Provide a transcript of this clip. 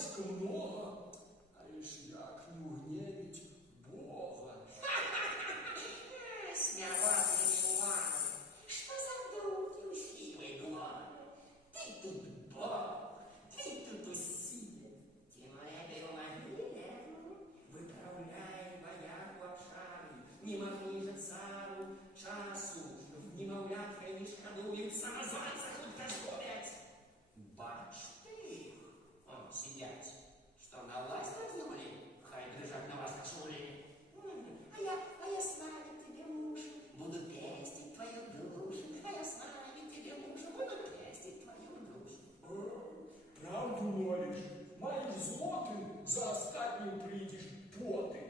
войска много, а лишь як не угневить Бога. Смелатый чувак, что за вдруг усиливай главы? Ты тут Бог, ты тут усилен. Тиморе умовили, выправляй вояку обшару, не махни же цару часу, в немовлят хранишь ходулю, самозванца тут разгулять. Бач ты, он сидять, что на власть разнули, хай дрыжат на вас чули. А я с нами тебе муж, буду пестить твою душу, а я с нами тебе муж, буду пестить твою душу. Правду молишь, маєш злоти, за остатнім прийдеш поти.